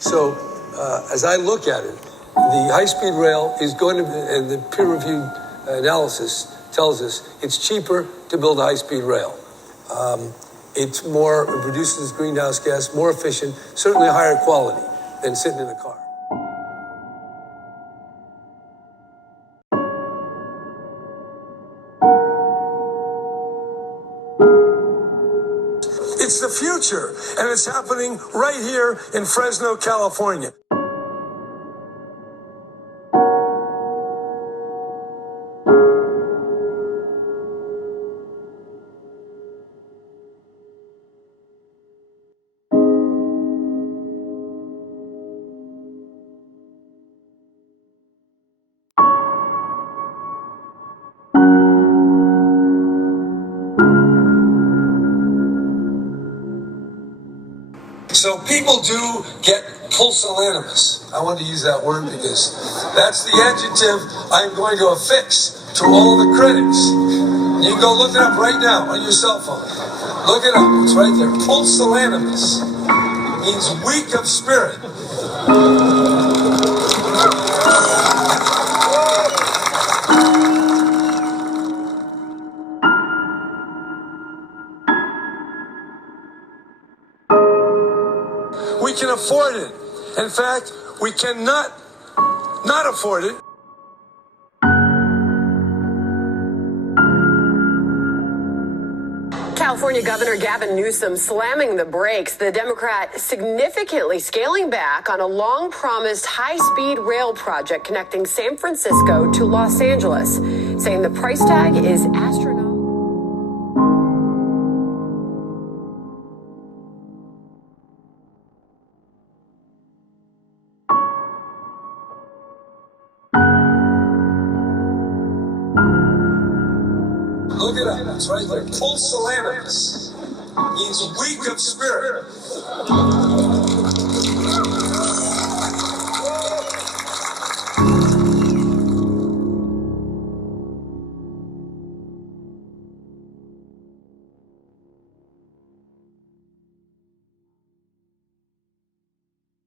So as I look at it, the high-speed rail is going to, and the peer-reviewed analysis tells us it's cheaper to build a high-speed rail. It's more, it reduces greenhouse gas, more efficient, certainly higher quality than sitting in a car. It's the future, and it's happening right here in Fresno, California. So people do get pusillanimous. I wanted to use that word because that's the adjective I'm going to affix to all the critics. You can go look it up right now on your cell phone. Look it up. It's right there. Pusillanimous means weak of spirit. We can afford it. In fact, we cannot not afford it. California Governor Gavin Newsom slamming the brakes. The Democrat significantly scaling back on a long-promised high-speed rail project connecting San Francisco to Los Angeles, saying the price tag is astronomical. Look it up. It's right there. Pusillanimous means weak of spirit.